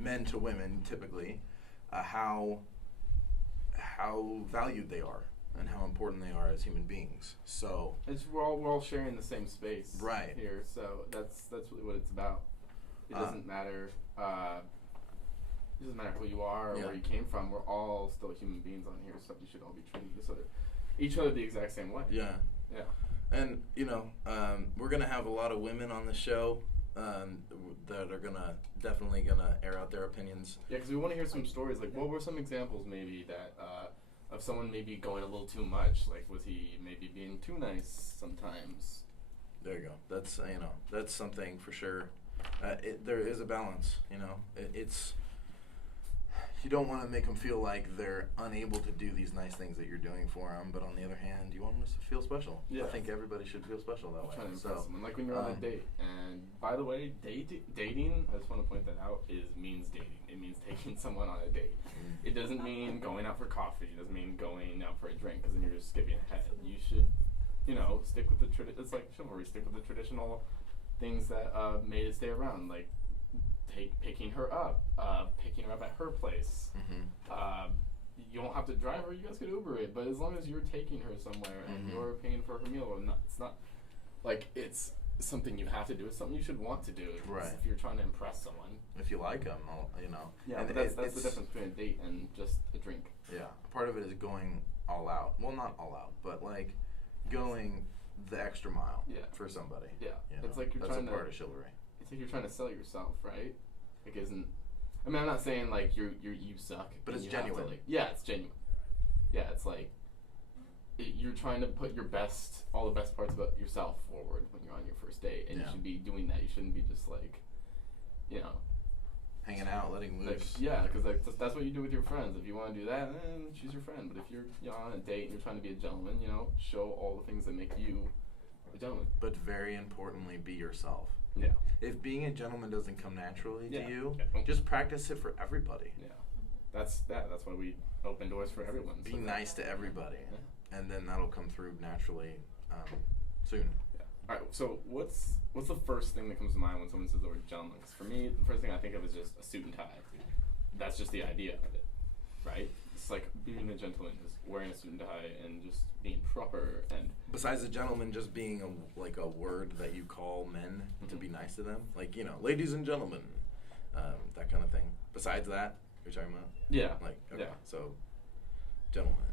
men to women typically, how valued they are and how important they are as human beings. So we're all sharing the same space right here. So that's really what it's about. It doesn't matter. It doesn't matter who you are or where you came from. We're all still human beings on here, so you should all be treating each other the exact same way. Yeah. Yeah. And, we're going to have a lot of women on the show that are definitely going to air out their opinions. Yeah, because we want to hear some stories. Like, what were some examples maybe that of someone maybe going a little too much? Like, was he maybe being too nice sometimes? There you go. That's something for sure. There is a balance, it's... You don't want to make them feel like they're unable to do these nice things that you're doing for them, but on the other hand, you want them to feel special. Yeah. I think everybody should feel special that way. Trying to impress someone, like when you're on a date. And by the way, dating, I just want to point that out, means dating. It means taking someone on a date. It doesn't mean going out for coffee. It doesn't mean going out for a drink, because then you're just skipping ahead. You should, stick with the it's like chivalry. Stick with the traditional things that made it stay around, like picking her up at her place. You don't have to drive her, you guys could Uber it, but as long as you're taking her somewhere and you're paying for her meal, or not, it's not like it's something you have to do. It's something you should want to do. Right. If you're trying to impress someone. If you like them, Yeah, but that's the difference between a date and just a drink. Yeah. Part of it is going all out. Well, not all out, but like going the extra mile for somebody. Yeah. It's like you're trying to... That's a part of chivalry. It's like you're trying to sell yourself, right? Like, I'm not saying like you suck, but it's genuine. It's genuine. Yeah, it's like you're trying to put all the best parts about yourself forward when you're on your first date, and you should be doing that. You shouldn't be just like, hanging out, letting loose. Because that's what you do with your friends. If you want to do that, then she's your friend. But if you're on a date and you're trying to be a gentleman, show all the things that make you a gentleman. But very importantly, be yourself. Yeah. If being a gentleman doesn't come naturally to you, just practice it for everybody. Yeah. That's why we open doors for everyone. Be nice to everybody, and then that'll come through naturally soon. Yeah. All right. So what's the first thing that comes to mind when someone says the word gentleman? 'Cause for me, the first thing I think of is just a suit and tie. That's just the idea of it, right? It's like being a gentleman is wearing a suit and tie and just being proper. And besides a gentleman just being a word that you call men to be nice to them, like ladies and gentlemen, that kind of thing. Besides that, you're talking about so gentleman.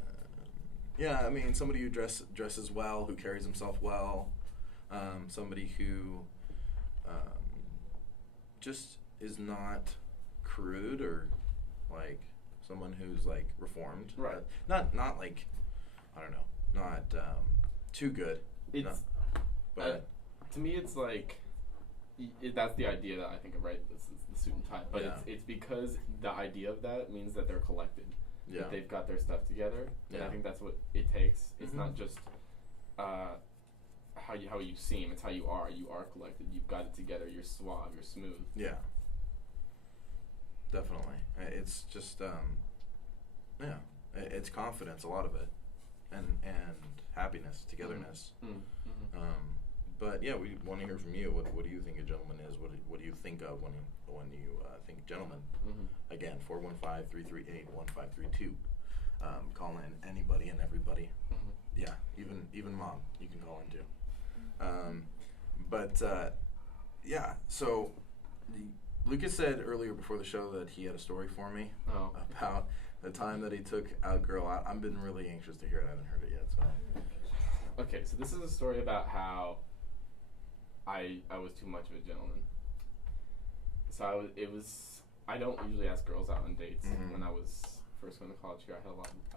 Yeah, I mean somebody who dresses well, who carries himself well, somebody who just is not crude or like. Someone who's like reformed, right? Not like, I don't know, not too good. But to me, it's like that's the idea that I think of, right? This is the suit and tie, but it's because the idea of that means that they're collected, that they've got their stuff together, and I think that's what it takes. It's not just how you seem; it's how you are. You are collected. You've got it together. You're suave. You're smooth. Yeah. Definitely. It's just, it's confidence, a lot of it, and happiness, togetherness. But yeah, we want to hear from you. What do you think a gentleman is? What do you think of when you think gentleman? Again, 415-338-1532. Call in anybody and everybody. Yeah, even mom, you can call in too. So. Lucas said earlier before the show that he had a story for me about the time that he took a girl out. I've been really anxious to hear it. I haven't heard it yet. So. Okay, so this is a story about how I was too much of a gentleman. So I don't usually ask girls out on dates. When I was first going to college here, I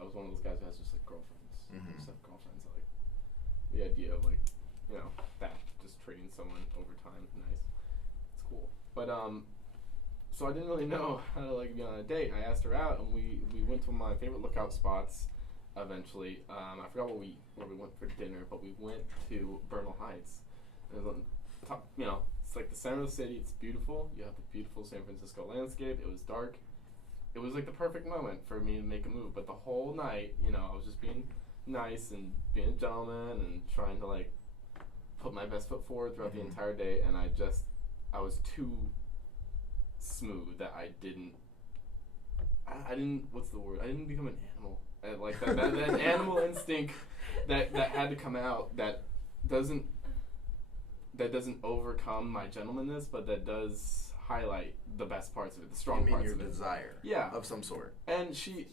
was one of those guys who has just like girlfriends. Just have girlfriends. I like the idea of like, that just treating someone over time, nice. It's cool. But so I didn't really know how to like be on a date. I asked her out, and we went to my favorite lookout spots. Eventually, I forgot where we went for dinner, but we went to Bernal Heights. It was on top, it's like the center of the city. It's beautiful. You have the beautiful San Francisco landscape. It was dark. It was like the perfect moment for me to make a move. But the whole night, I was just being nice and being a gentleman and trying to like put my best foot forward throughout the entire day. And I was too smooth that I didn't. What's the word? I didn't become an animal. Like that animal instinct that had to come out that doesn't overcome my gentlemanness, but that does highlight the best parts of it, the strong parts of it. You mean your desire? Yeah, of some sort. And she,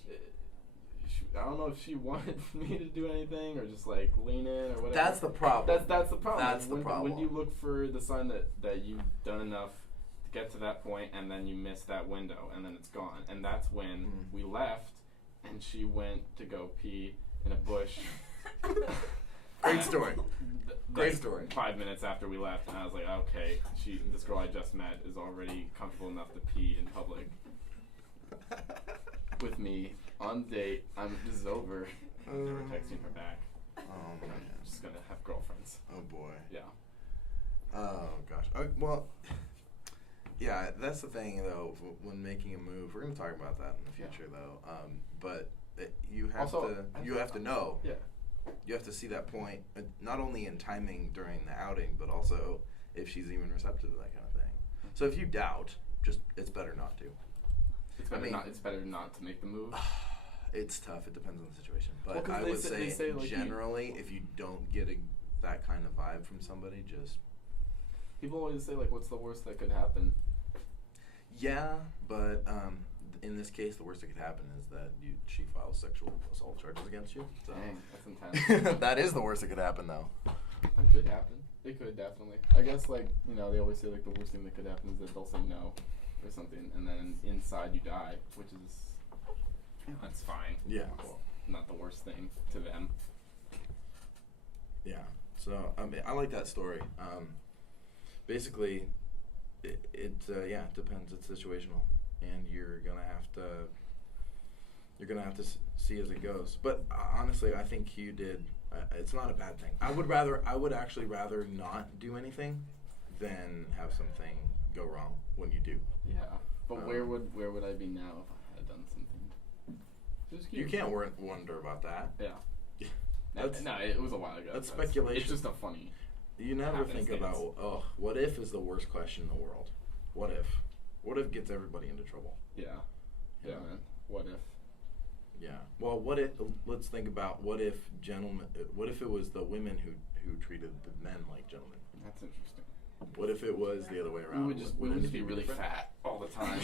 I don't know if she wanted me to do anything or just like lean in or whatever. That's the problem. That's the problem. That's the problem. When you look for the sign that you've done enough to get to that point, and then you miss that window, and then it's gone, and that's when we left, and she went to go pee in a bush. Great story. Great story. 5 minutes after we left, and I was like, okay, this girl I just met is already comfortable enough to pee in public with me on the date. This is over. I'm never texting her back. Oh man. I'm just gonna have girlfriends. Oh boy. Yeah. Oh gosh. Well, yeah, that's the thing though. When making a move, we're gonna talk about that in the future though. But you have to know. Yeah. You have to see that point, not only in timing during the outing, but also if she's even receptive to that kind of thing. So if you doubt, it's better not to. It's better not to make the move. It's tough. It depends on the situation. But I would say like generally, if you don't get that kind of vibe from somebody, just... People always say, like, what's the worst that could happen? Yeah, but in this case, the worst that could happen is that she files sexual assault charges against you. So. Dang, that's intense. That is the worst that could happen, though. It could happen. It could, definitely. I guess, like, they always say, like, the worst thing that could happen is that they'll say no or something, and then inside you die, which is... That's fine. Yeah. Well, not the worst thing to them. Yeah. So, I like that story. Basically, it depends. It's situational, and you're gonna have to see as it goes. But honestly, I think you did. It's not a bad thing. I would actually rather not do anything than have something go wrong when you do. Yeah. But where would I be now if I had done something? You can't wonder about that. Yeah. No, it was a while ago. That's speculation. It's just a funny. You never think about, what if is the worst question in the world? What if? What if gets everybody into trouble? Yeah. Yeah, man. What if? Yeah. Well, what if? Let's think about what if it was the women who treated the men like gentlemen? That's interesting. What if it was the other way around? We would just be really fat all the time.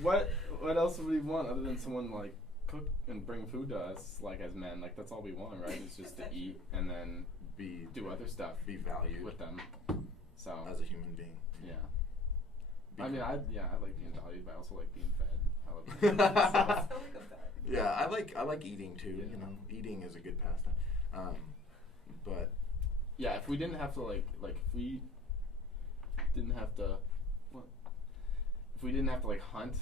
What else would we want other than someone like cook and bring food to us, like as men? Like that's all we want, right? It's just to eat and then do other stuff. Be valued with them. So as a human being. Yeah. I like being valued, but I also like being fed. I love Yeah, I like eating too. Yeah. Eating is a good pastime. But yeah, if we didn't have to if we didn't have to hunt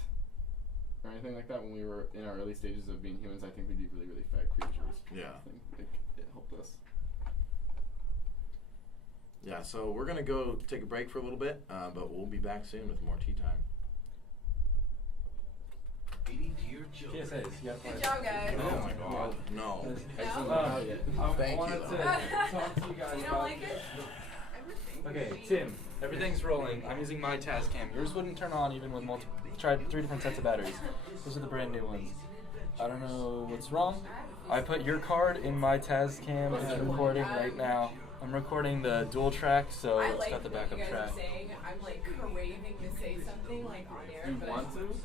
or anything like that when we were in our early stages of being humans, I think we'd be really, really fat creatures. Yeah. I think it helped us. Yeah, so we're going to go take a break for a little bit, but we'll be back soon with more tea time. PSAs. Good job, guys. Oh my God. No. I wanted to talk to you guys. You don't like it? Okay, Tim, everything's rolling. I'm using my Tascam. Yours wouldn't turn on even with tried 3 different sets of batteries. Those are the brand new ones. I don't know what's wrong. I put your card in my Tascam and I'm recording right now. I'm recording the dual track, so it's got the backup track. I'm like craving to say something like on air. You want to?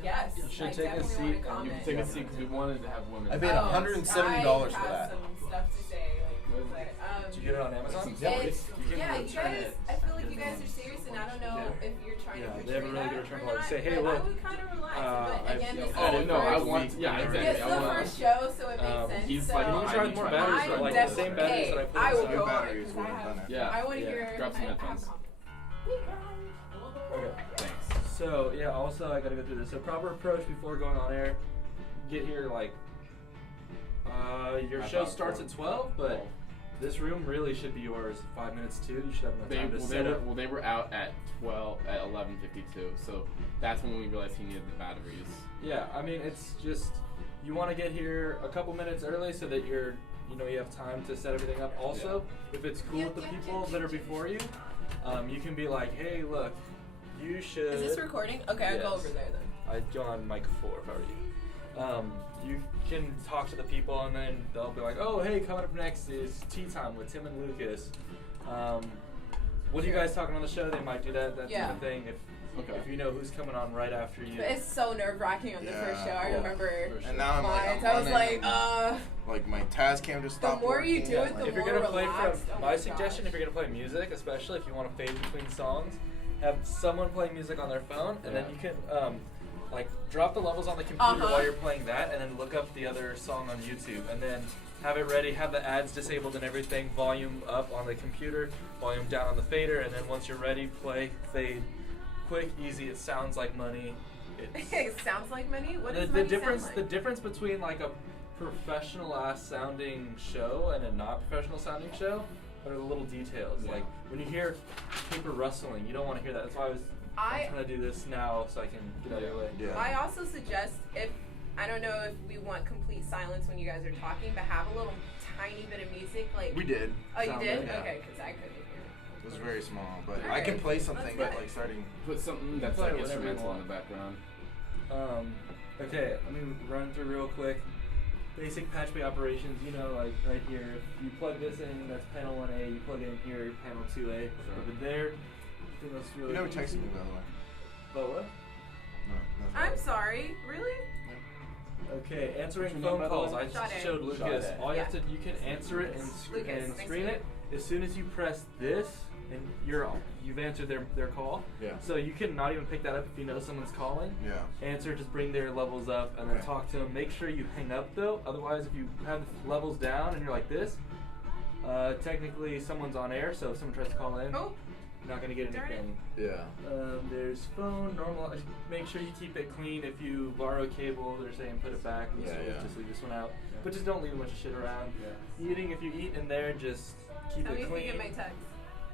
Yes. You should take a seat. You can take a seat because we wanted to have women. I paid $170 for that. I have some stuff to say. Did you get it on Amazon? Yeah, you guys. I feel like you guys are serious, and I don't know if you're trying to portray they have a really good return policy. Say, hey, but look. I would kind of relax. But again, this is I want. Yeah, exactly. It's the first show, so it makes sense. He's so like, you want to try more batteries, but like the same batteries that I put I will inside. go batteries on. I want to hear. Grab some headphones. Okay. Thanks. So, also I gotta go through this. So, proper approach before going on air. Get here, your show starts at 12, but this room really should be yours 5 minutes too. You should have enough time to set up. Well, they were out at 11:52, so that's when we realized he needed the batteries. Yeah, I mean, it's just, you want to get here a couple minutes early so that you have time to set everything up. Also, if it's cool with the people that are before you, you can be like, hey, look, you should. Is this recording? Okay, I'll go over there then. I'd go on mic 4 if I were you. You can talk to the people, and then they'll be like, "Oh, hey, coming up next is Tea Time with Tim and Lucas." What are you guys talking on the show? They might do that type of thing if you know who's coming on right after you. But it's so nerve-wracking on the first show. I remember. Sure. And now I'm I was like, like my Taz cam just stopped. The more you do it, the if more you're gonna relaxed. play my suggestion, if you're gonna play music, especially if you want to fade between songs, have someone play music on their phone, and then you can like drop the levels on the computer while you're playing that, and then look up the other song on YouTube, and then have it ready, have the ads disabled and everything, volume up on the computer, volume down on the fader, and then once you're ready, play, fade, quick, easy. It sounds like money. It sounds like money. What does the money difference? sound like? The difference between like a professional ass sounding show and a not professional sounding show are the little details. Yeah. Like when you hear paper rustling, you don't want to hear that. That's why I'm trying to do this now so I can get out of your way. Yeah. I also suggest I don't know if we want complete silence when you guys are talking, but have a little tiny bit of music. Like we did. Oh, you did? Yeah. Okay, because I couldn't hear it. It was very small, but I can play something like starting. Put something that's like instrumental in the background. Okay, let me run through real quick. Basic patchway operations, you know, like right here. If you plug this in, that's panel 1A. You plug it in here, panel 2A. Over there. I think that's really. You never texted me, by the way. About what? No. I'm sorry. Really? Okay, answering phone calls. I just showed Lucas. All you can answer it and screen it as soon as you press this, and you've answered their call. Yeah. So you can not even pick that up if you know someone's calling. Yeah. Answer, just bring their levels up, and then talk to them. Make sure you hang up though. Otherwise, if you have levels down and you're like this, technically someone's on air. So if someone tries to call in. Oh. Not gonna get anything. Yeah. There's phone, normal. Make sure you keep it clean. If you borrow a cable, they're saying put it back. Just leave this one out. Yeah. But just don't leave a bunch of shit around. Yeah. Eating, if you eat in there, just keep it clean. Let me get my text.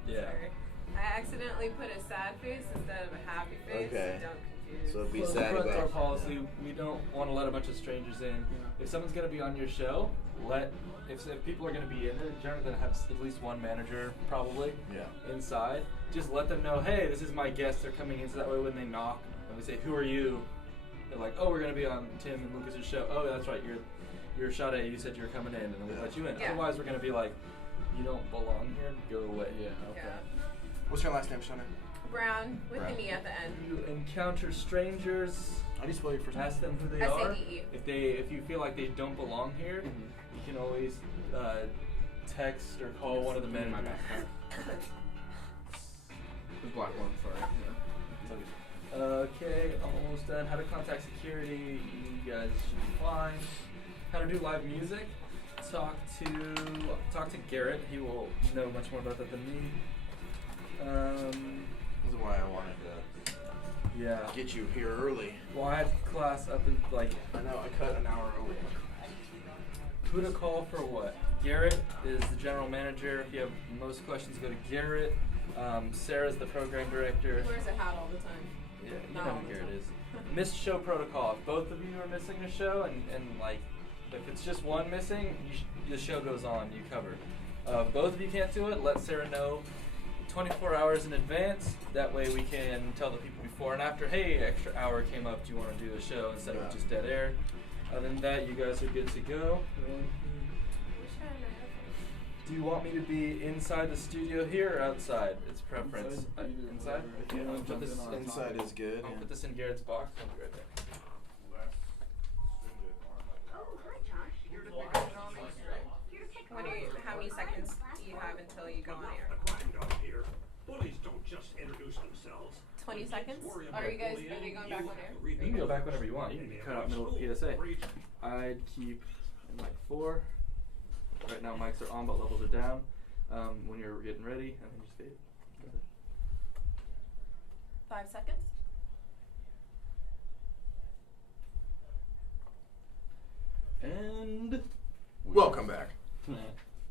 Yeah. Sorry. I accidentally put a sad face instead of a happy face. Okay. So don't confuse. So be sad about our policy. We don't want to let a bunch of strangers in. Yeah. If someone's gonna be on your show, if people are going to be in there, generally going to have at least one manager probably inside. Just let them know, hey, this is my guest. They're coming in, so that way when they knock and we say, who are you? They're like, oh, we're going to be on Tim and Lucas's show. Oh, that's right, you're Sade. You said you were coming in, and then we'll let you in. Yeah. Otherwise, we're going to be like, you don't belong here. Go away. Yeah. Okay. Yeah. What's your last name, Sade? Brown with an E at the end. You encounter strangers. How do you spell your first name? Ask them who they are. S-A-D-E. If you feel like they don't belong here, you can always text or call one of the men. The black one, sorry. Yeah. Okay, almost done. How to contact security. You guys should be fine. How to do live music. Talk to Garrett. He will know much more about that than me. This is why I wanted to get you here early. Well, I had class up in I know, I cut an hour early. Who to call for what? Garrett is the general manager. If you have most questions, go to Garrett. Sarah's the program director. He wears a hat all the time. Yeah, you know who Garrett is. Missed show protocol. If both of you are missing a show, and like, if it's just one missing, the show goes on. You cover. Both of you can't do it. Let Sarah know 24 hours in advance. That way we can tell the people before and after, hey, extra hour came up. Do you want to do the show instead of just dead air? Other than that, you guys are good to go. Do you want me to be inside the studio here or outside? It's preference. Inside? Okay, I'll put this inside is good. I'll put this in Garrett's box. I'll be right there. How many seconds do you have until you go on air? Bullies don't just introduce themselves. 20 seconds? Are they going back on air? You can go back whenever you want. You can cut out in the middle of PSA. I'd keep mic 4. Right now mics are on, but levels are down. When you're getting ready, and then just fade. 5 seconds? And welcome back.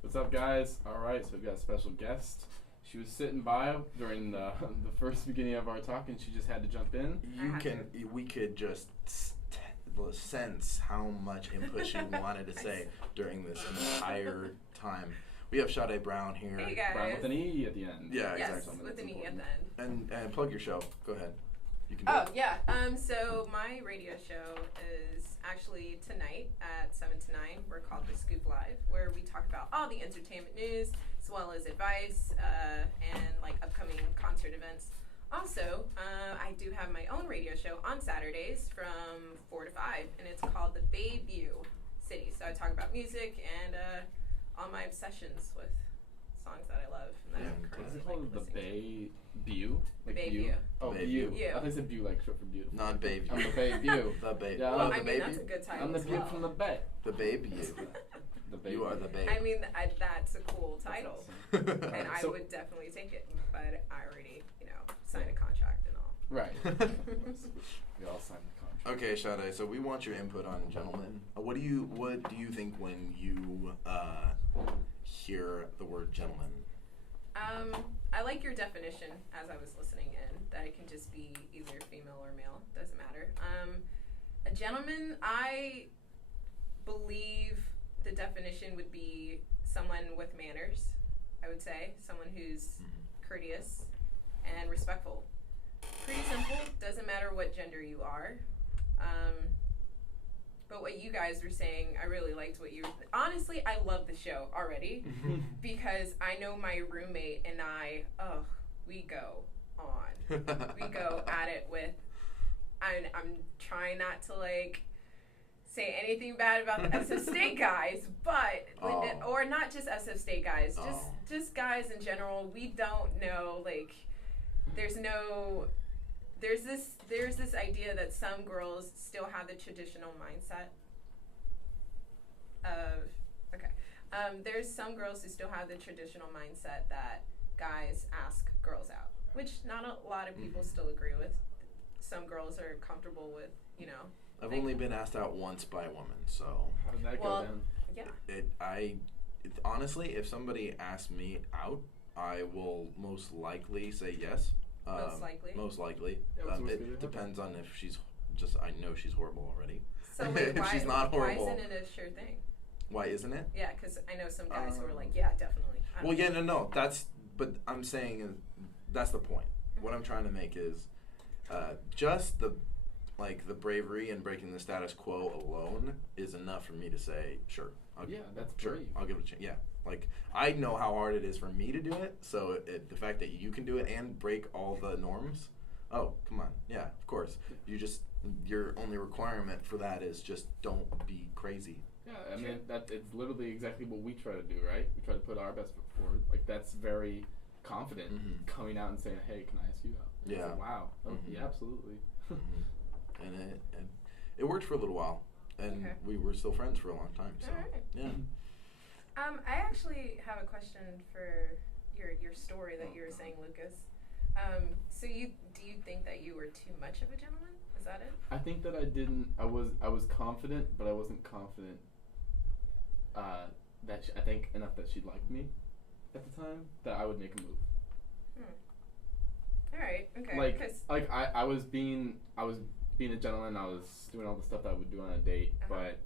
What's up, guys? All right, so we've got a special guest. She was sitting by during the first beginning of our talk, and she just had to jump in. We could just sense how much input she wanted to say during this entire time. We have Sade Brown here. Hey guys. Brown with an E at the end. Yeah, yes, exactly. with an E at the end. And plug your show. Go ahead. You can do it. Yeah. So my radio show is actually tonight at 7 to 9. We're called The Scoop Live, where we talk about all the entertainment news as well as advice and like upcoming concert events. Also, I do have my own radio show on Saturdays from 4 to 5, and it's called The Bayview City. So I talk about music and all my obsessions with songs that I love. And that I'm Is currently, it called the listening Bayview? Like Bayview. Oh, Bayview. Bayview. I think it's Bayview, like short for beautiful. Not Bayview. I'm the Bayview. The Bayview. Yeah, Well, the I mean, baby. that's a good title I'm the as Bayview well. from the Bay. The Bayview. The Bayview. You are the babe. I mean, that's a cool title, and I So- would definitely take it, but I already, signed a contract and all. Right. We all signed the contract. Okay, Sade. So we want your input on gentlemen. What do you think when you hear the word gentleman? I like your definition as I was listening in, that it can just be either female or male, doesn't matter. A gentleman, I believe the definition would be someone with manners, I would say. Someone who's courteous and respectful. Pretty simple, doesn't matter what gender you are. But what you guys were saying, I really liked what you were... Honestly, I love the show already because I know my roommate and I, we go on. We go at it with... I'm trying not to, say anything bad about the SF State guys, but... Or not just SF State guys, just guys in general. We don't know, there's this idea that some girls still have the traditional mindset of there's some girls who still have the traditional mindset that guys ask girls out, which not a lot of people still agree with. Some girls are comfortable with, I've only been asked out once by a woman, so How did that go down? Yeah. Honestly, if somebody asks me out, I will most likely say yes. Most likely. Yeah, It depends on if she's I know she's horrible already. So wait, if she's not horrible. Why isn't it a sure thing? Why isn't it? Yeah, because I know some guys who are like, yeah, definitely. Well, yeah, no. But I'm saying that's the point. What I'm trying to make is just the bravery and breaking the status quo alone is enough for me to say, sure. That's sure. brave. I'll give it a chance. Yeah. I know how hard it is for me to do it, so the fact that you can do it and break all the norms, oh, come on. Yeah, of course. Your only requirement for that is just don't be crazy. Yeah, I mean, it's literally exactly what we try to do, right? We try to put our best foot forward. That's very confident, coming out and saying, hey, can I ask you out? Yeah. Wow. Oh, yeah, absolutely. And it worked for a little while, and we were still friends for a long time, so, all right. yeah. I actually have a question for your story that you were saying, Lucas. So do you think that you were too much of a gentleman? Is that it? I think that I didn't. I was confident, but I wasn't confident. I think enough that she liked me at the time that I would make a move. All right. Okay. I was being a gentleman. I was doing all the stuff that I would do on a date, but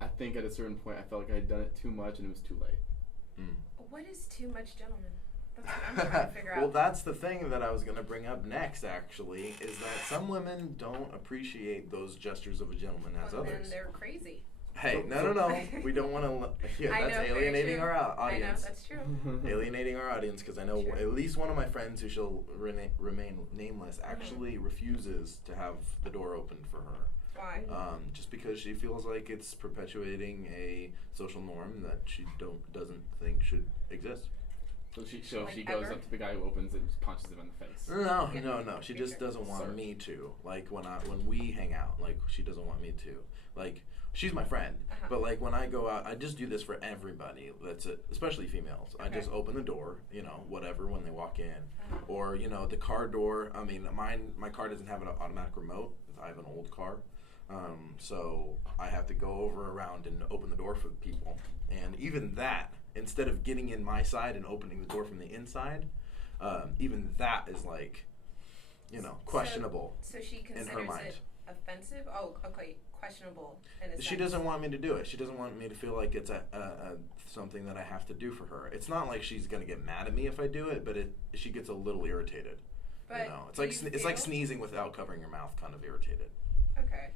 I think at a certain point I felt like I had done it too much and it was too late. What is too much gentleman? That's what I'm trying to figure out. Well, that's the thing that I was going to bring up next, actually, is that some women don't appreciate those gestures of a gentleman as others. Then they're crazy. Hey, no. We don't want to... Yeah, that's alienating our audience. I know, that's true. Alienating our audience, because I know at least one of my friends who shall remain nameless actually refuses to have the door opened for her. Why? Just because she feels like it's perpetuating a social norm that she doesn't think should exist. So she goes up to the guy who opens it and just punches him in the face. No. She just doesn't want me to. When we hang out, she doesn't want me to. She's my friend, but when I go out, I just do this for everybody. That's it, especially females. I just open the door, whatever when they walk in, or the car door. I mean, my car doesn't have an automatic remote. I have an old car, so I have to go around and open the door for the people. And even that, instead of getting in my side and opening the door from the inside, even that is questionable. So she considers in her mind. it offensive? Oh, okay, questionable in a sense. She doesn't want me to do it. She doesn't want me to feel like it's a something that I have to do for her. It's not like she's gonna get mad at me if I do it, but she gets a little irritated. But you know, it's like sneezing without covering your mouth, kind of irritated. Okay,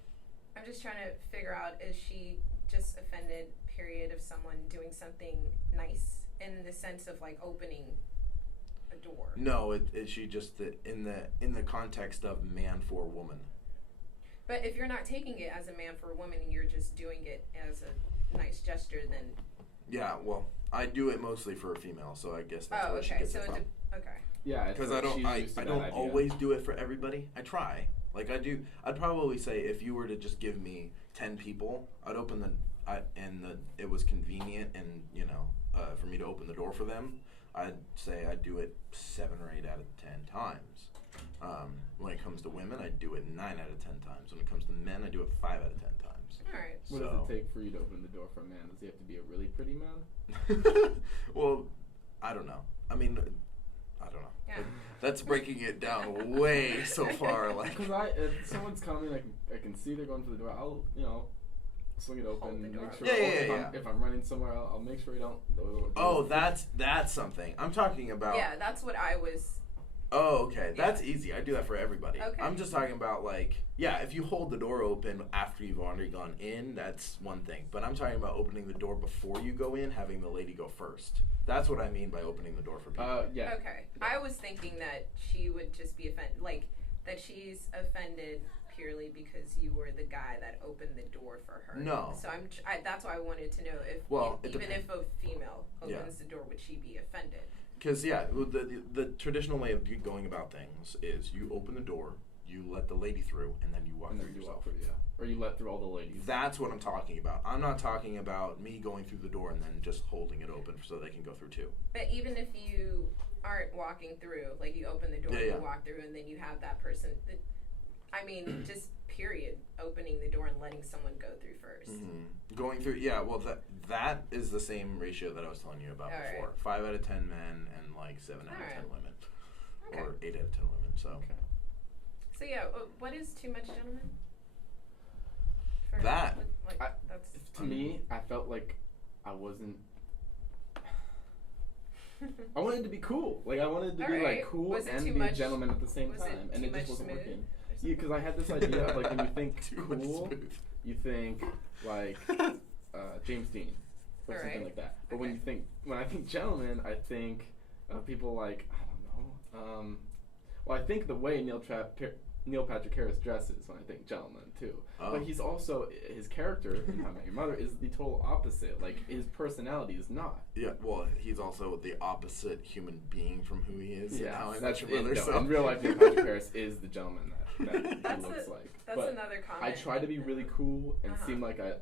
I'm just trying to figure out, is she just offended? Period, of someone doing something nice in the sense of like opening a door? No, she just in the context of man for woman. But if you're not taking it as a man for a woman and you're just doing it as a nice gesture, then... Yeah, well, I do it mostly for a female, so I guess that's where she gets it from. Okay. Yeah, because I don't always do it for everybody. I try. Like I'd probably say if you were to just give me 10 people, I'd open it was convenient and, you know, for me to open the door for them, I'd say I'd do it 7 or 8 out of 10 times. When it comes to women, I do it 9 out of 10 times. When it comes to men, I do it 5 out of 10 times. All right. What does it take for you to open the door for a man? Does he have to be a really pretty man? Well, I don't know. I mean, I don't know. Yeah. That's breaking it down way so far. Like, because if someone's coming, I can see they're going for the door. I'll, you know, swing it open. Make sure. If I'm running somewhere, I'll make sure you don't. Oh, that's something I'm talking about. Yeah, that's what I was. Oh, okay. That's easy. I do that for everybody. Okay. I'm just talking about, like, yeah, if you hold the door open after you've already gone in, that's one thing. But I'm talking about opening the door before you go in, having the lady go first. That's what I mean by opening the door for people. Yeah. Okay. I was thinking that she would just be offended, like, that she's offended purely because you were the guy that opened the door for her. No. So that's why I wanted to know if, even if a female opens the door, would she be offended? Because, yeah, the traditional way of going about things is you open the door, you let the lady through, and then you walk through yourself. Or you let through all the ladies. That's what I'm talking about. I'm not talking about me going through the door and then just holding it open so they can go through too. But even if you aren't walking through, like you open the door, you walk through, and then you have that person, just period, opening the door and letting someone go through first. Mm-hmm. Going through, yeah, well, that is the same ratio that I was telling you about before. Right. 5 out of 10 men and like 7 out of 10 women. Okay. Or 8 out of 10 women, so. Okay. So yeah, what is too much, gentlemen? To me, I felt like I wasn't... I wanted to be cool. Like, I wanted to be like cool and be a gentleman at the same time. And it just wasn't working. Yeah, because I had this idea of like when you think cool, you think like James Dean or something like that. But when I think gentleman, I think people like, I don't know. Well, I think the way Neil Patrick Harris dresses when I think gentleman too. But he's also, his character in How I Met Your Mother is the total opposite. Like, his personality is not. Yeah, well, he's also the opposite human being from who he is. Yeah, How I Met Your Mother. In real life, Neil Patrick Harris is the gentleman that he looks like. That's another comment. I try to be really cool and seem like I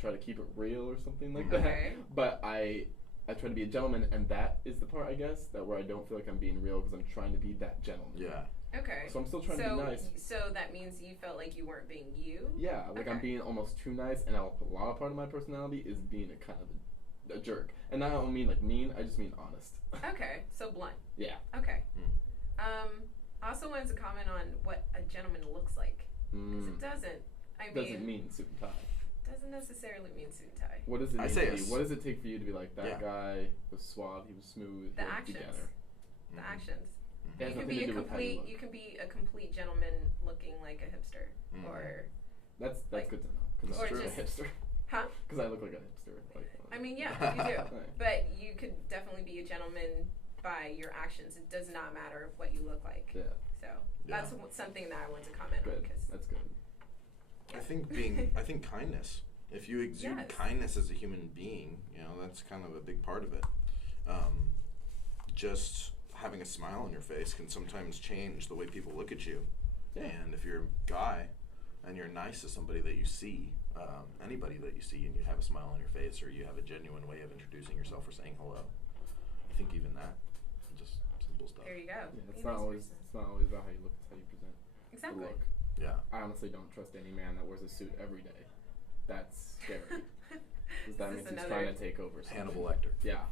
try to keep it real or something like that. But I try to be a gentleman, and that is the part, I guess, that where I don't feel like I'm being real because I'm trying to be that gentleman. Yeah. Okay. So I'm still trying to be nice. So that means you felt like you weren't being you? Yeah, like I'm being almost too nice, and a lot of part of my personality is being a kind of a jerk. And I don't mean like mean, I just mean honest. Okay, so blunt. Yeah. Okay. I also wanted to comment on what a gentleman looks like. Because it doesn't. Doesn't mean suit and tie. Doesn't necessarily mean suit and tie. What does it mean? What does it take for you to be like, that guy was suave, he was smooth, the actions. Together? The actions. You can be a complete gentleman looking like a hipster, or that's like, good to know because I'm a hipster. Huh? Because I look like a hipster. I mean, yeah, you do. But you could definitely be a gentleman by your actions. It does not matter what you look like. Yeah. So that's something that I want to comment on. That's good. Yeah. I think kindness. If you exude kindness as a human being, that's kind of a big part of it. Just having a smile on your face can sometimes change the way people look at you. Yeah. And if you're a guy and you're nice to somebody that you see, anybody that you see, and you have a smile on your face, or you have a genuine way of introducing yourself or saying hello, I think even that, just simple stuff. There you go. Yeah, it's not always about how you look, it's how you present. Exactly. The look. Yeah. I honestly don't trust any man that wears a suit every day. That's scary. Because that means he's trying to take over something. Hannibal Lecter. Yeah.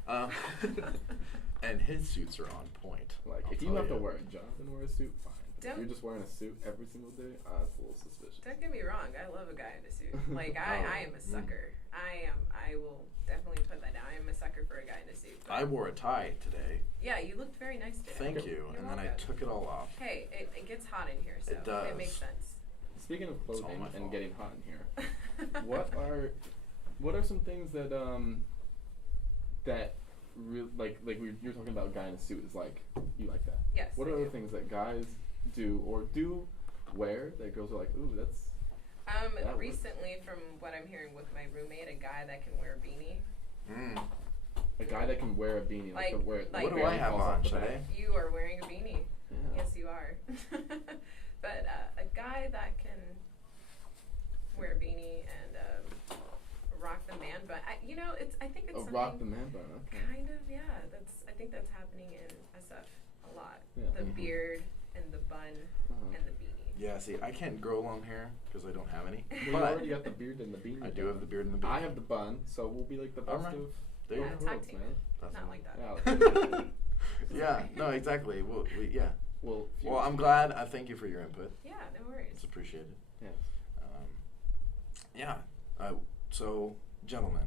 And his suits are on point. Like, if you have to wear a job and wear a suit, fine. If you're just wearing a suit every single day, that's a little suspicious. Don't get me wrong. I love a guy in a suit. Like, I am a sucker. I will definitely put that down. I am a sucker for a guy in a suit. I wore a tie today. Yeah, you looked very nice today. Thank you. And then I took it all off. Hey, it gets hot in here, so it does. It makes sense. Speaking of clothing and getting hot in here, what are some things that you're talking about a guy in a suit is like, you like that? Yes. What are other things that guys do or do wear that girls are like, ooh, that's... Recently, from what I'm hearing with my roommate, a guy that can wear a beanie. A guy that can wear a beanie. What do I have on today? You are wearing a beanie. Yeah. Yes, you are. But a guy that can wear a beanie and rock the man bun. I think it's something. Rock the man bun. Okay. Kind of, yeah. I think that's happening in SF a lot. Yeah. The beard and the bun and the beanie. Yeah, see, I can't grow long hair because I don't have any. You already got the beard and the beanie. I do have the beard and the beanie. I have the bun, so we'll be like the best of. There you go. Tag team. Not like that. Yeah, no, exactly. Yeah. Well, I'm glad. I thank you for your input. Yeah, no worries. It's appreciated. Yes. Yeah. So, gentlemen,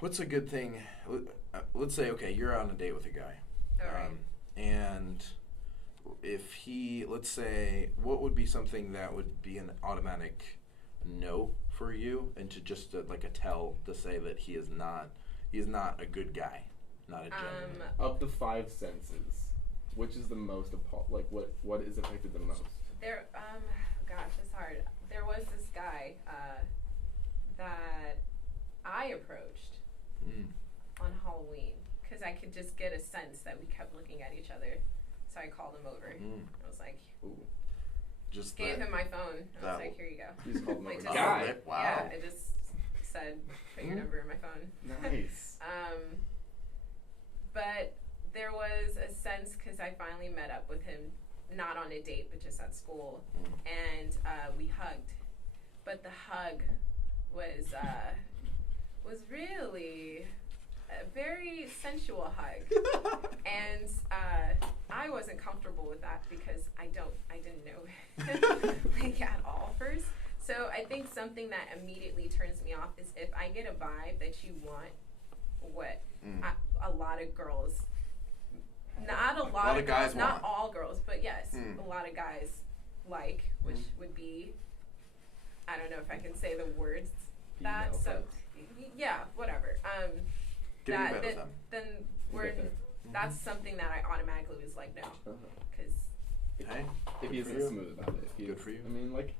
what's a good thing? Let's say, okay, you're on a date with a guy. All right. And if let's say, what would be something that would be an automatic no for you, and to just like a tell to say that he is not a good guy, not a gentleman? Of the 5 senses, which is the most what is affected the most? Gosh, it's hard. There was this guy that I approached on Halloween because I could just get a sense that we kept looking at each other. So I called him over. I was like, just gave him my phone. I was like, here you go. You just called him over. Guy. Wow. Yeah, I just said, put your number in my phone. Nice. But there was a sense because I finally met up with him, not on a date, but just at school, and we hugged. But the hug was really a very sensual hug, and I wasn't comfortable with that because I didn't know him like at all first. So I think something that immediately turns me off is if I get a vibe that you want what a lot of girls, not a lot of guys, not all girls, but yes, a lot of guys like, which would be, I don't know if I can say the words that, so yeah, whatever. Then that's something that I automatically was like, no, because if he isn't smooth about it, good for you. I mean, like,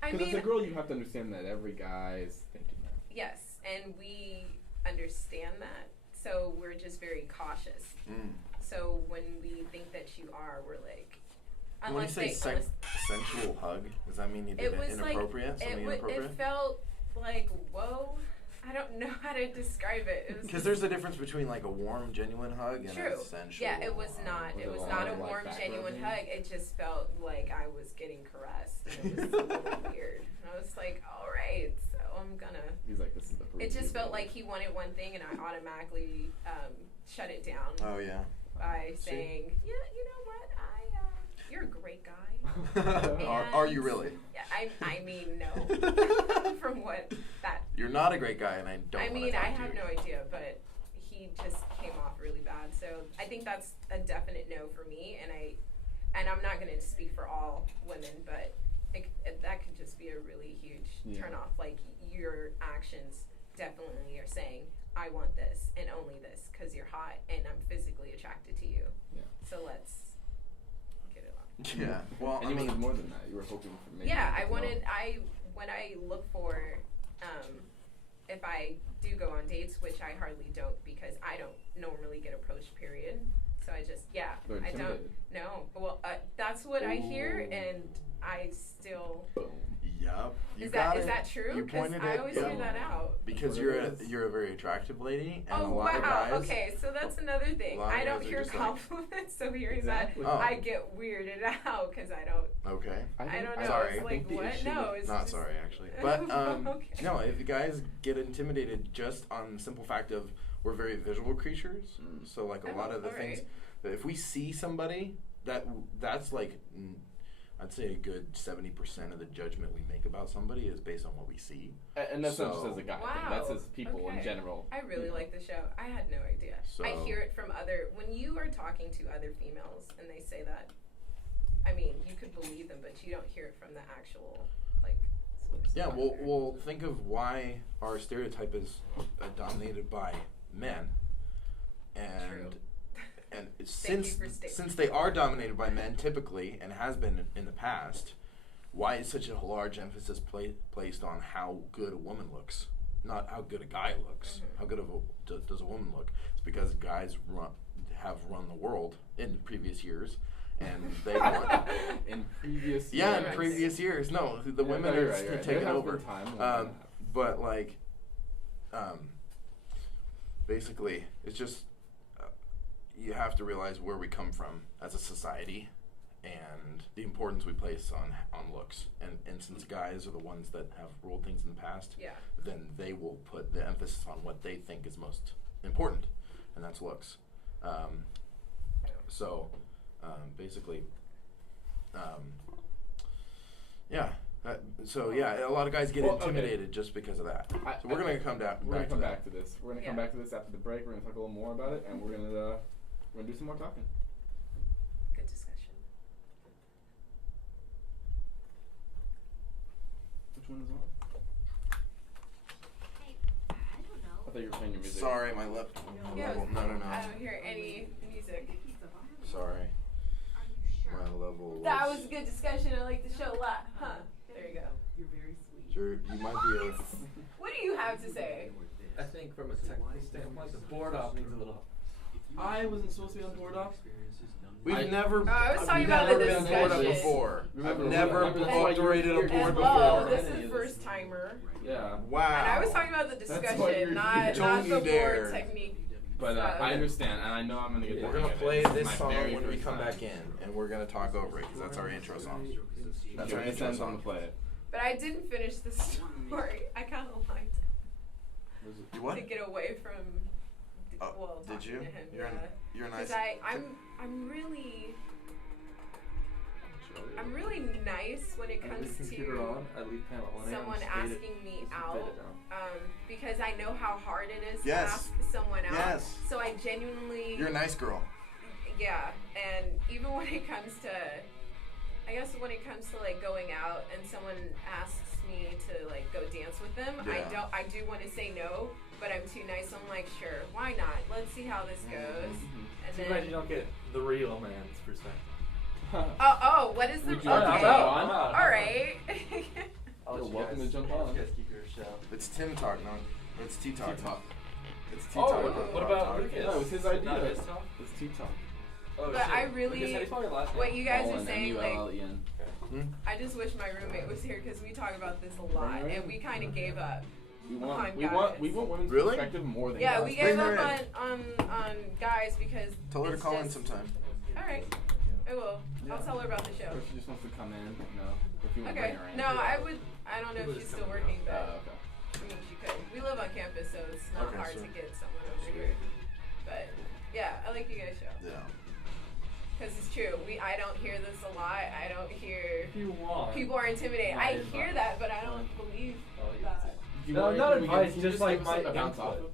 because as a girl, you have to understand that every guy is thinking that. Yes, and we understand that, so we're just very cautious. So when we think that you are, we're like, unless when you say sensual hug, does that mean you did it inappropriate? Like, it felt like, whoa. I don't know how to describe it. Because there's a difference between like a warm, genuine hug and a sensual. Yeah, it was not. It was not a warm, genuine hug. It just felt like I was getting caressed. And it was a little weird. And I was like, all right, so I'm gonna. He's like, this is the. It just felt like he wanted one thing, and I automatically shut it down. Oh yeah. By saying, yeah, you know what, you're a great guy. Are you really? Yeah, I mean, no. From what that. You're not a great guy, and I don't. I mean, I have no idea, but he just came off really bad. So I think that's a definite no for me, and I'm not going to speak for all women, but that could just be a really huge turn off. Like, your actions definitely are saying, I want this and only this because you're hot and I'm physically attracted to you. Yeah. So let's get it on. Yeah. Well, and you wanted more than that. You were hoping for maybe. Yeah, when I look for, if I do go on dates, which I hardly don't because I don't normally get approached, period. So I just, I don't know. Well, that's what I hear, and I still. Yep. Is that true? You pointed I always hear that out. Because you're a very attractive lady, and a lot of guys. Okay, so that's another thing. I don't hear compliments, so hearing that, I get weirded out because I don't. Okay. I don't know. Sorry. It's like, what? No, it's not just, sorry actually. But no, if guys get intimidated just on the simple fact of we're very visual creatures, so like a lot of the things. If we see somebody that's like, I'd say a good 70% of the judgment we make about somebody is based on what we see. And that's not just as a guy thing. That's as people in general. I really like the show. I had no idea. So, I hear it from when you are talking to other females and they say that, I mean, you could believe them, but you don't hear it from the actual, like, source. Yeah, well, think of why our stereotype is dominated by men. And since they are dominated by men typically, and has been in the past, why is such a large emphasis placed on how good a woman looks, not how good a guy looks? How good does a woman look? It's because guys have run the world in previous years, and they want in previous years. Yeah, in previous years. No, the women are taking over. But like, basically, it's just. You have to realize where we come from as a society and the importance we place on looks. And since guys are the ones that have ruled things in the past, then they will put the emphasis on what they think is most important, and that's looks. Basically, a lot of guys get intimidated just because of that. So we're going to come back to this. We're going to come back to this after the break. We're going to talk a little more about it, and we're going to do some more talking. Good discussion. Which one is on? I don't know. I thought you were playing your music. Sorry, my left level. No. I don't hear any music. Sorry. Are you sure? My level. That was a good discussion. I like the show a lot. Huh. There you go. You're very sweet. Sure, you might be What do you have to say? I think from a technical standpoint, the board op needs a little. I wasn't supposed to be on board op. We've never. I was talking about the discussion before. I've never operated a board Hello, before. this is first timer. Yeah. Wow. And I was talking about the discussion, not the board technique. But I understand, and I know I'm gonna get. We're gonna play this song when we come back in, and we're gonna talk over it because that's our intro song. That's our intro song. To play it. But I didn't finish the story. I kind of liked it. You what? To get away from. Did you? To him, You're nice. Because I'm really nice when it comes to someone asking me out, because I know how hard it is to ask someone out. Yes. So I genuinely. You're a nice girl. Yeah, and even when it comes to, I guess when it comes to like going out and someone asks me to like go dance with them, I do want to say no. But I'm too nice. I'm like, sure, why not? Let's see how this goes. And too bad you don't get the real man's perspective. What is the? Okay. I'm out. All right. You're welcome to jump on. You guys keep your show. It's Tim talk, no? It's T talk. It's T talk. What about Lucas? No, it was his idea. Not his talk. It's T talk. Oh, but shit. I really, what you guys are saying, like, I just wish my roommate was here because we talk about this a lot, and we kind of gave up. We want women's perspective more than guys. We gave up on guys because tell her to call in sometime. All right, I will. Yeah. I'll tell her about the show. Or if she just wants to come in, if you want to bring her in. No, I don't know if she's still working, but I mean she could. We live on campus, so it's not hard to get someone over here. But yeah, I like you guys' show. Yeah. Because it's true. I don't hear this a lot. I don't hear people are intimidated. I hear that, but I don't believe that. No, not advice, just like my bounce off of.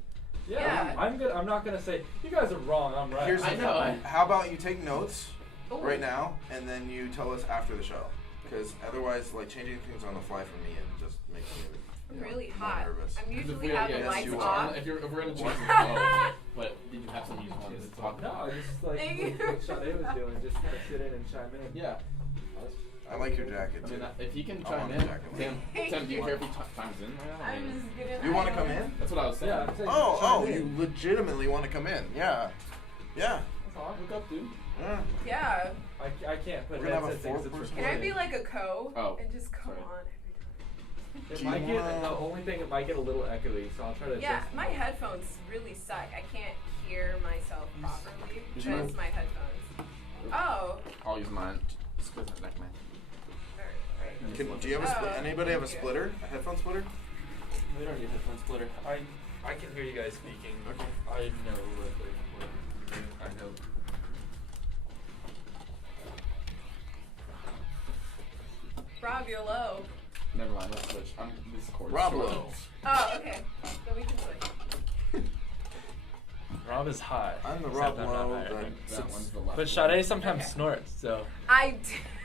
Yeah, I'm good. I'm not gonna say you guys are wrong. I'm right. I know. How about you take notes right now, and then you tell us after the show? Because otherwise, like changing things on the fly for me, it just makes me. I'm really hot. Nervous. I'm usually having lights off. If we're gonna change the but did you have something you wanted to talk about? No, just like what Sade was doing, just kind of sit in and chime in. Yeah. I like your jacket too. If he can chime in, Tim, do you care if he chimes in? You want to come in? That's what I was saying. Yeah, you legitimately want to come in? Yeah. That's all. Look up, dude. Yeah. I can't put Can I be like a and just come on every time? It might get the only thing it might get a little echoey, so I'll try to. Yeah, my headphones really suck. I can't hear myself properly because my headphones. Oh. I'll use mine. Just because I like mine. Do you have a split? Anybody have a splitter? A headphone splitter? We don't need a headphone splitter. I can hear you guys speaking. Okay. I know what I know. you're low. Never mind, let's switch. This chord's Rob short. low. Oh, okay. Then we can switch. Rob is high. I'm the except Rob I'm not low. higher. That one's the left But one. Sade sometimes Okay. snorts, so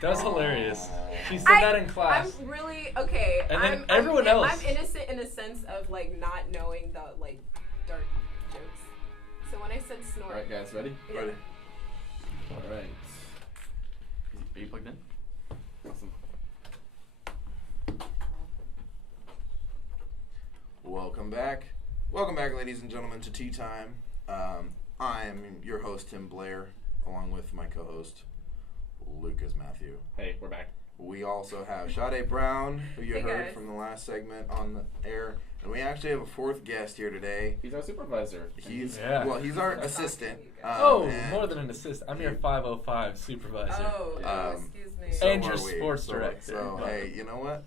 That's hilarious. She said that in class. I'm really okay. And then I'm, everyone else. I'm innocent in a sense of like not knowing the like dark jokes. So when I said snort, Alright, guys, ready? yeah. Ready. Alright. Are you plugged in? Awesome. Welcome back. Welcome back, ladies and gentlemen, to Tea Time. I'm your host, Tim Blair, along with my co-host, Lucas Matthew. Hey, we're back. We also have Sade Brown, who you Hey, heard guys. from the last segment on the air. And we actually have a fourth guest here today. He's our supervisor. He's he's our That's assistant. Oh, more than an assist. I'm your 505 supervisor. Oh, excuse me. So And are your we. sports So- director. So, hey, you know what?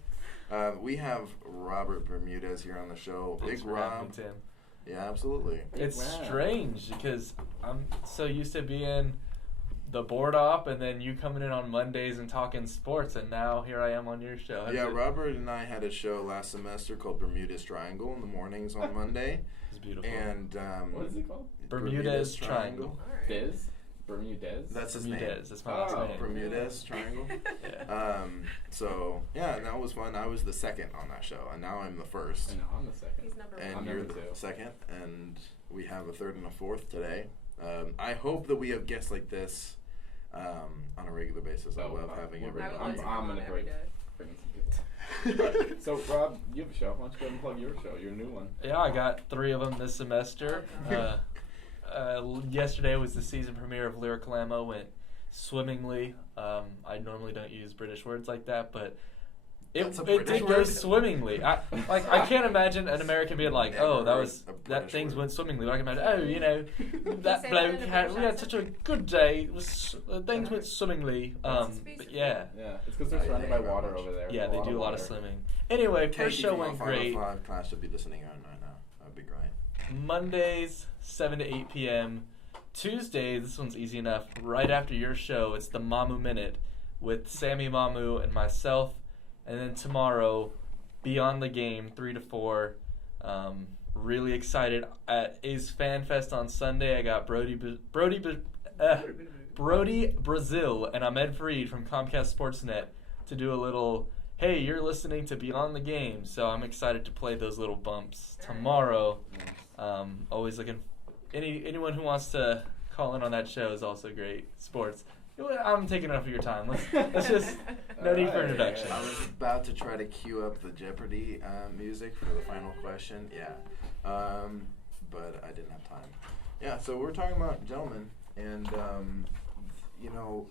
We have Robert Bermudez here on the show. Thanks Big for having me, Rob. Tim. Yeah, absolutely. It's Wow. strange because I'm so used to being the board op and then you coming in on Mondays and talking sports, and now here I am on your show. Yeah, Robert and I had a show last semester called Bermuda's Triangle in the mornings on Monday. It's beautiful. And What is it called? Bermuda's Triangle. Alright. Diz? Bermudez? That's his name. Bermudez. That's my last Oh. name. Bermuda's Triangle. Yeah. So yeah, that was fun. I was the second on that show, and now I'm the first. I know, I'm the second. He's number And one. you're number the two. second, and we have a third and a fourth today. I hope that we have guests like this on a regular basis. I Oh, love having we're everybody. I would love to I'm come gonna on every break. day. Bring some people. Alright, so, Rob, you have a show. Why don't you go ahead and plug your show, your new one? Yeah, I got 3 of them this semester. Yesterday was the season premiere of Lyrical Ammo. Went swimmingly. I normally don't use British words like that, but That's a it British did go word? swimmingly. I can't imagine an American being like, Never oh, that heard was a British that things word. went swimmingly. But I can imagine, oh, you know, that Say that bloke in a had British we had accent. such a good day. It was things went swimmingly. That's But yeah. Yeah, it's because they're I surrounded hate by it water very much. over there. Yeah, they do a lot of water. swimming. Anyway, Hey, first show went great. 505 class should be listening in right now. That'd be great. Mondays, 7 to 8 p.m. Tuesdays, this one's easy enough. Right after your show, it's the Mamu Minute with Sammy Mamu and myself. And then tomorrow, Beyond the Game, 3 to 4. Really excited. At A's Fan Fest on Sunday, I got Brody Brazil and Ahmed Fareed from Comcast Sportsnet to do a little, hey, you're listening to Beyond the Game. So I'm excited to play those little bumps tomorrow. Always looking. Anyone who wants to call in on that show is also great. Sports. I'm taking enough of your time. Let's just no need for Alright. introduction. I was about to try to cue up the Jeopardy music for the final question. Yeah. But I didn't have time. Yeah, so we're talking about gentlemen. And, you know,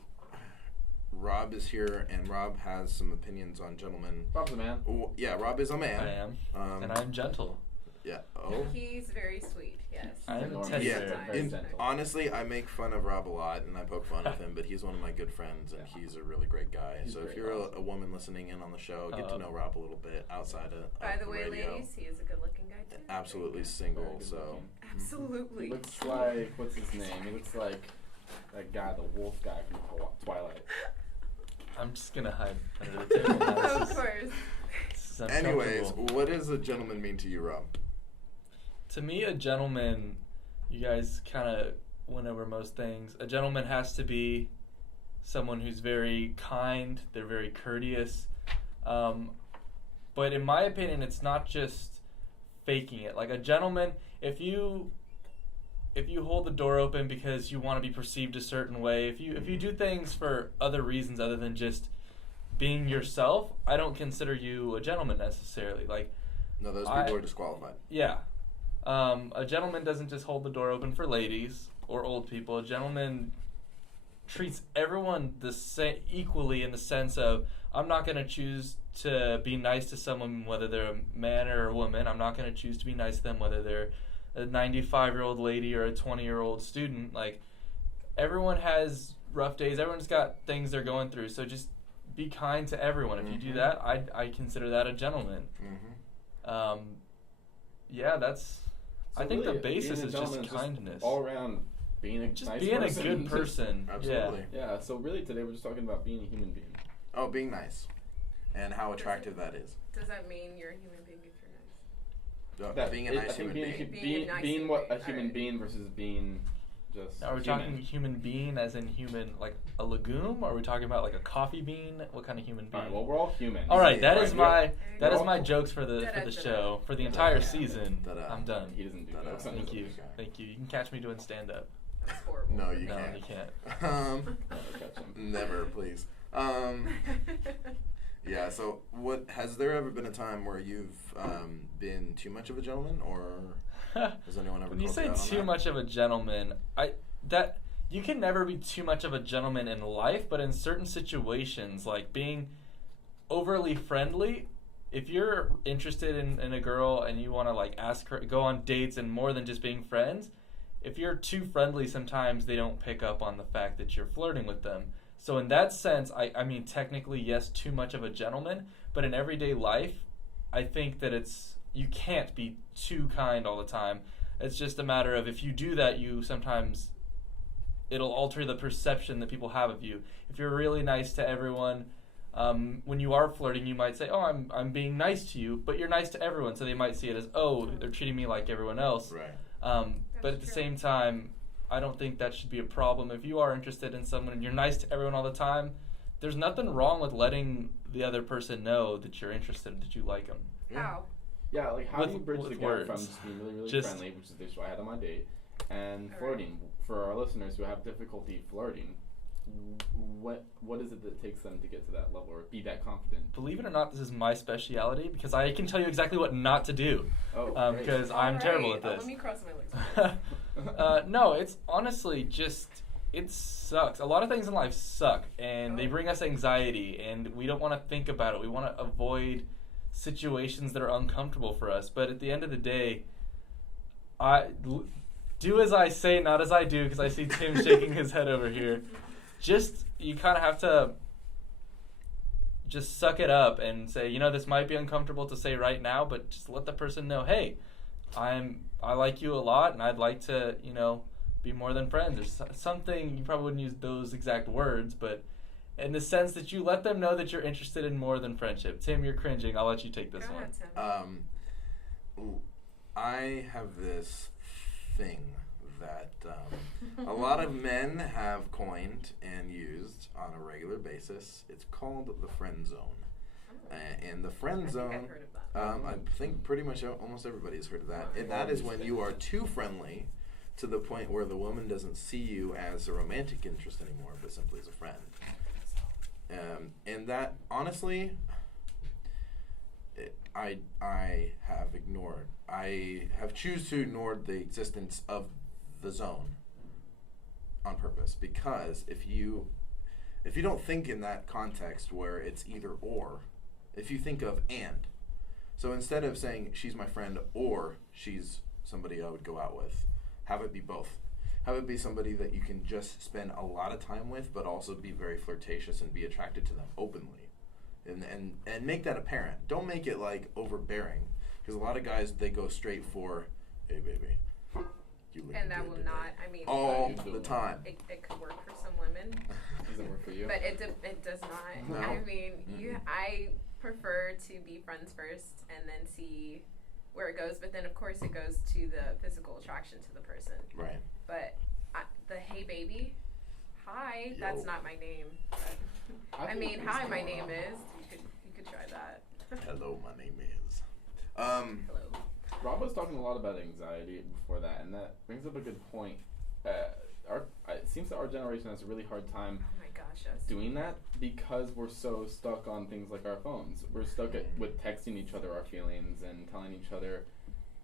Rob is here, and Rob has some opinions on gentlemen. Rob's a man. Oh, yeah, Rob is a man. I am, and I'm gentle. Yeah. Oh. He's very sweet. Yes. I am a Normal. teddy Yeah. bear. Very In, gentle. honestly, I make fun of Rob a lot, and I poke fun of him, but he's one of my good friends, and he's a really great guy. He's So if great, you're awesome. a woman listening in on the show, get to know Rob a little bit outside of By the way, radio. ladies, he is a good-looking guy too. Absolutely Very single, good so. looking. Absolutely. He looks like, what's his name? He looks like that guy, the wolf guy from Twilight. I'm just gonna hide under the table now. Of This is, course. this is Anyways, uncomfortable. what does a gentleman mean to you, Rob? To me, a gentleman, you guys kind of went over most things. A gentleman has to be someone who's very kind, they're very courteous. But in my opinion, it's not just faking it. Like a gentleman, if you hold the door open because you want to be perceived a certain way, if you do things for other reasons other than just being yourself, I don't consider you a gentleman necessarily. Like, No, those people are disqualified. yeah. A gentleman doesn't just hold the door open for ladies or old people. A gentleman treats everyone the same equally in the sense of, I'm not going to choose to be nice to someone whether they're a man or a woman. I'm not going to choose to be nice to them whether they're a 95-year-old lady or a 20-year-old student. Like, everyone has rough days. Everyone's got things they're going through. So just be kind to everyone. If you do that, I consider that a gentleman. Mm-hmm. Yeah, that's. So I think really, the basis being a is just gentleman kindness. All around being a Just nice being person. a good person. Absolutely. Yeah, so really today we're just talking about being a human being. Oh, being nice. and how attractive that is. Does that mean you're a human being if you're nice? Being a nice human being. Being what a human being versus being just. Are we talking human being as in human, like a legume? Or are we talking about like a coffee bean? What kind of human being? All right, well, we're all human. All right, that is We're my jokes for the show for the entire season. I'm done. He doesn't do jokes. Thank you. You can catch me doing stand up. That's horrible. No, you can't. Never, please. Yeah. So, has there ever been a time where you've been too much of a gentleman, or has anyone ever? When you say too much of a gentleman, you can never be too much of a gentleman in life, but in certain situations, like being overly friendly. If you're interested in a girl and you want to like ask her, go on dates and more than just being friends, if you're too friendly, sometimes they don't pick up on the fact that you're flirting with them. So in that sense, I mean, technically, yes, too much of a gentleman, but in everyday life, I think that you can't be too kind all the time. It's just a matter of if you do that, it'll alter the perception that people have of you. If you're really nice to everyone, when you are flirting, you might say, oh, I'm being nice to you, but you're nice to everyone, so they might see it as, oh, they're treating me like everyone else. Right. But at the same time, I don't think that should be a problem. If you are interested in someone and you're nice to everyone all the time, there's nothing wrong with letting the other person know that you're interested, that you like them. How? Yeah, like how do you bridge the gap from just being really, really friendly, which is the issue I had on my date, and flirting? For our listeners who have difficulty flirting, what is it that takes them to get to that level or be that confident? Believe it or not, this is my speciality because I can tell you exactly what not to do. Oh, because I'm terrible at this. Let me cross my legs. No, it's honestly just, it sucks. A lot of things in life suck, and they bring us anxiety, and we don't want to think about it. We want to avoid situations that are uncomfortable for us. But at the end of the day, do as I say, not as I do, because I see Tim shaking his head over here. You kind of have to just suck it up and say, this might be uncomfortable to say right now, but just let the person know, hey, I like you a lot, and I'd like to, be more than friends. Or something, you probably wouldn't use those exact words, but in the sense that you let them know that you're interested in more than friendship. Tim, you're cringing. I'll let you take this one. I have this thing that a lot of men have coined and used on a regular basis. It's called the friend zone. And the friend zone, I think pretty much almost everybody's heard of that. And that is when you are too friendly to the point where the woman doesn't see you as a romantic interest anymore, but simply as a friend. And that, honestly, I have ignored. I have choose to ignore the existence of the zone on purpose, because if you don't think in that context where it's either or, if you think of and, so instead of saying she's my friend or she's somebody I would go out with, have it be both. Have it be somebody that you can just spend a lot of time with, but also be very flirtatious and be attracted to them openly, and make that apparent. Don't make it like overbearing, because a lot of guys, they go straight for, hey baby, you look and that good will today. not, I mean, all the time. It could work for some women. Doesn't work for you. But it does not. No. I mean, I prefer to be friends first and then see where it goes. But then, of course, it goes to the physical attraction to the person. Right. But the hey baby, hi, that's not my name. But, I mean, hi, my name is. You could try that. Hello, my name is. Hello. Rob was talking a lot about anxiety before that, and that brings up a good point. It seems that our generation has a really hard time doing that because we're so stuck on things like our phones. We're stuck with texting each other our feelings and telling each other,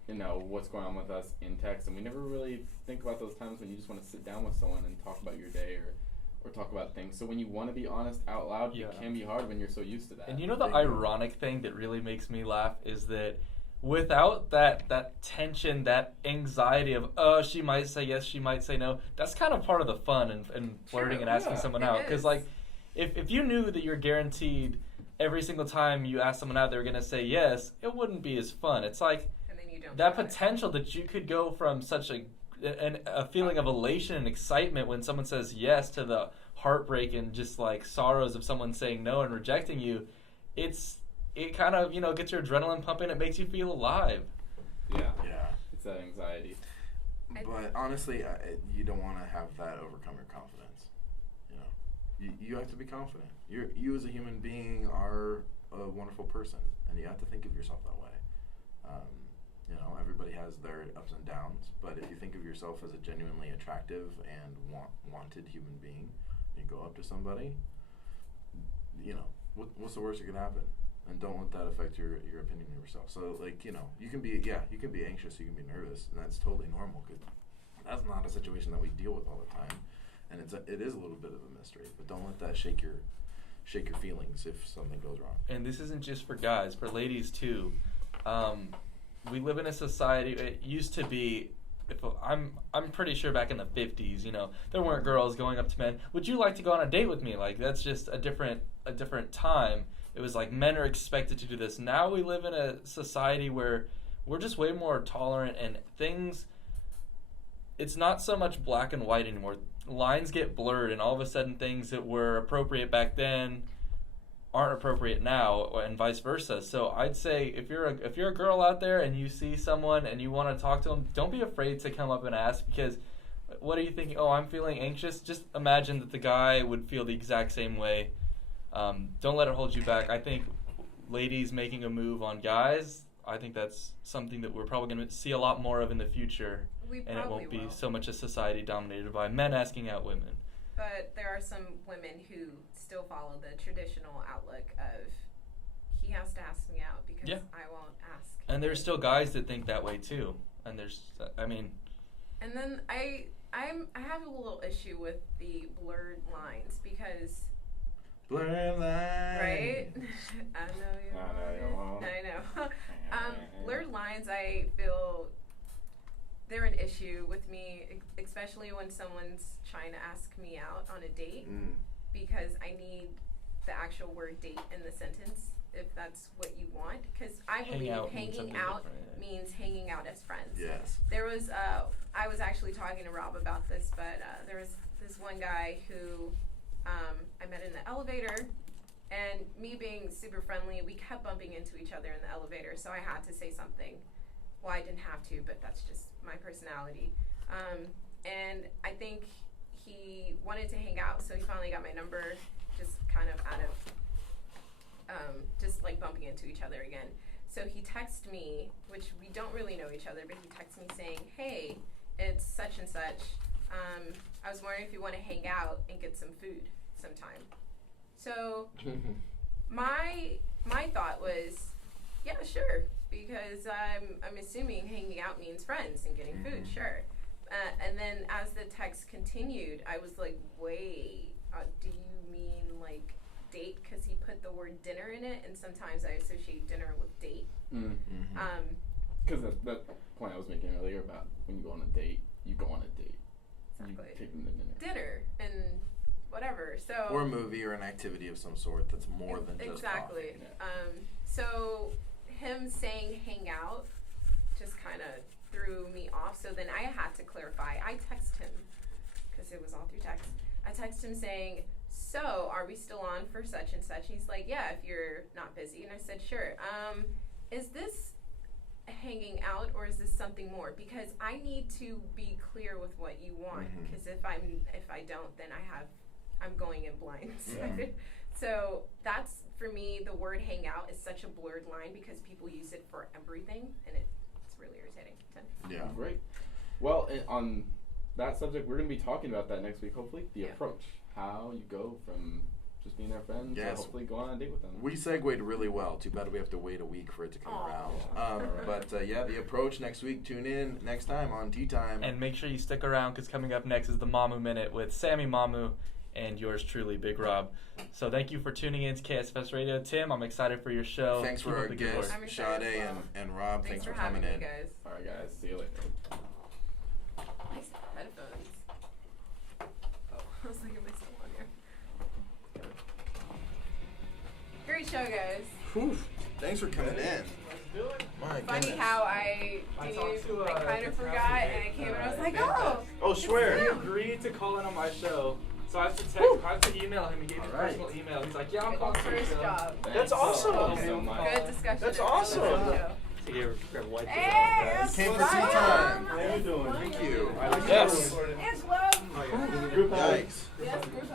what's going on with us in text, and we never really think about those times when you just want to sit down with someone and talk about your day or talk about things. So when you want to be honest out loud, it can be hard when you're so used to that. And the ironic thing that really makes me laugh is that without that tension, that anxiety of, oh, she might say yes, she might say no, that's kind of part of the fun and flirting and asking someone out. Because, if you knew that you're guaranteed every single time you ask someone out, they're going to say yes, it wouldn't be as fun. It's like that potential that you could go from such a feeling of elation and excitement when someone says yes to the heartbreak and just, sorrows of someone saying no and rejecting you. it kind of, gets your adrenaline pumping. It makes you feel alive. Yeah. Yeah. It's that anxiety. But honestly, you don't want to have that overcome your confidence. You have to be confident. You as a human being are a wonderful person, and you have to think of yourself that way. Everybody has their ups and downs, but if you think of yourself as a genuinely attractive and wanted human being, you go up to somebody, what's the worst that could happen? And don't let that affect your opinion of yourself. So, you can be anxious, you can be nervous, and that's totally normal, because that's not a situation that we deal with all the time, and it is a little bit of a mystery. But don't let that shake your feelings if something goes wrong. And this isn't just for guys, for ladies too. We live in a society. It used to be. I'm pretty sure back in the 50s, there weren't girls going up to men. Would you like to go on a date with me? Like, that's just a different time. It was like men are expected to do this. Now we live in a society where we're just way more tolerant, and things. It's not so much black and white anymore. Lines get blurred, and all of a sudden things that were appropriate back then aren't appropriate now, and vice versa. So I'd say if you're a girl out there and you see someone and you want to talk to them, don't be afraid to come up and ask, because what are you thinking? Oh, I'm feeling anxious. Just imagine that the guy would feel the exact same way. Don't let it hold you back. I think ladies making a move on guys, I think that's something that we're probably going to see a lot more of in the future. And it won't be so much a society dominated by men asking out women. But there are some women who still follow the traditional outlook of, he has to ask me out because I won't ask. And there's still guys that think that way too. And And then I have a little issue with the blurred lines, because. Blurred lines. Right? I know. Blurred lines, I feel they're an issue with me, especially when someone's trying to ask me out on a date, because I need the actual word date in the sentence, if that's what you want, because I believe hanging out means hanging out as friends. Yes. There was, I was actually talking to Rob about this, but there was this one guy who I met in the elevator, and me being super friendly, we kept bumping into each other in the elevator, so I had to say something. Well, I didn't have to, but that's just my personality. And I think he wanted to hang out, so he finally got my number, just kind of out of, just like bumping into each other again. So he texted me, which we don't really know each other, but he texted me saying, hey, it's such and such. I was wondering if you want to hang out and get some food sometime. So my thought was, yeah, sure. Because I'm assuming hanging out means friends and getting food, sure. And then as the text continued, I was like, wait, do you mean like date? Because he put the word dinner in it, and sometimes I associate dinner with date. Because that point I was making earlier about when you go on a date, you go on a date. Exactly. You take them to dinner. Dinner and whatever. So. Or a movie or an activity of some sort that's more than just exactly. coffee. Yeah. So him saying hang out just kind of threw me off. So then I had to clarify. I texted him, because it was all through text. I texted him saying, so are we still on for such and such? He's like, yeah, if you're not busy. And I said, sure. Is this hanging out, or is this something more? Because I need to be clear with what you want. Because if I don't, then I'm going in blind. So that's, for me, the word hang out is such a blurred line, because people use it for everything, and it's really irritating. Yeah. Great. Well, on that subject, we're going to be talking about that next week, hopefully. The approach. How you go from just being their friend to hopefully go on a date with them. We segued really well. Too bad we have to wait a week for it to come around. But the approach next week. Tune in next time on Tea Time. And make sure you stick around, because coming up next is the Mamu Minute with Sammy Mamu and yours truly, Big Rob. So thank you for tuning in to KSFS Radio. Tim, I'm excited for your show. Thanks for our guests, Sade and Rob. Thanks for coming in. Guys. All right, guys. See you later. Nice headphones. Oh, I was like, am I still on here? Great show, guys. Whew. Thanks for coming in. My Funny goodness. how I kind of forgot, and I came and I was like, oh. Oh, swear. You agreed to call in on my show So I have to text, I have to email him. He gave me a personal email. He's like, yeah, I'm calling for First you. job. That's awesome. Thank you so much. Good discussion. That's at the awesome. show. Grab a white Hey, You came for tea time. How you doing? Thank you. Yes. Angelo. Yikes. Yes, group